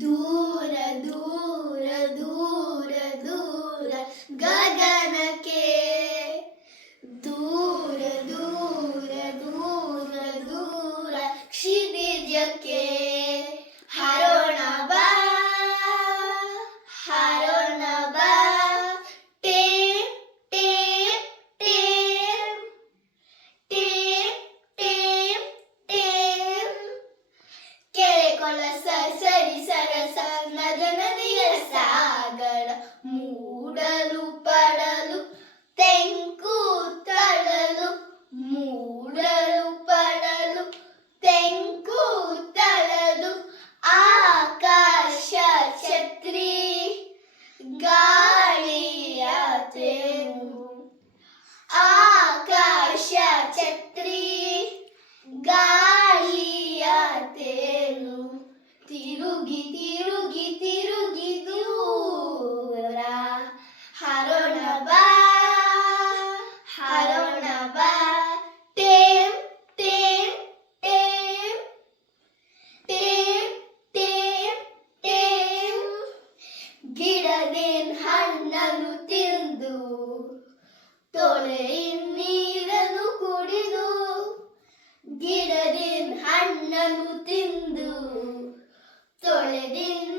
ದೂರ ದೂರ ದೂರ ದೂರ ಗಗನಕ್ಕೆ ದೂರ ದೂರ ದೂರ ದೂರ ಕ್ಷಿತಿಜಕ್ಕೆ ಹಾರೋಣ ಬಾ ಹಾರೋಣ ಬಾ ಟೇಮ್ ಟೇಮ್ ಟೇಮ್ ಟೇಮ್ ಟೇಮ್ ಟೇಮ್ ಕೆರೆ ಕೊಳ ಸರಿ ಸರಸ ನದ ನದಿಯ ಸಾಗರ ಮೂಡಲು ಪಡಲು ತೆಂಕು ತಳಲು ಮೂಡಲು ಪಡಲು ತೆಂಕು ತಳಲು ಆಕಾಶ ಛತ್ರಿ ಗಾಳಿಯ ತೇರು ಆಕಾಶ ಛತ್ರಿ ಗಾಳಿಯ ತೇರು ತಿರುಗಿ ತಿರುಗಿ ತಿರುಗಿ ದೂರ ಹಾರೋಣ ಬಾ ಹಾರೋಣ ಬಾ ಟೇಮ್ ಟೇಮ್ ಟೇಮ್ ಟೇಮ್ ಟೇಮ್ ಟೇಮ್ ಗಿಡದೇನ್ ಹಣ್ಣನ್ನು ತಿಂದು ತೊಳೆಯ ನೀರನ್ನು ಕುಡಿದು ಗಿಡದಿನ್ ಹಣ್ಣನ್ನು ತಿಂದು ತೊಳೆದಿನ್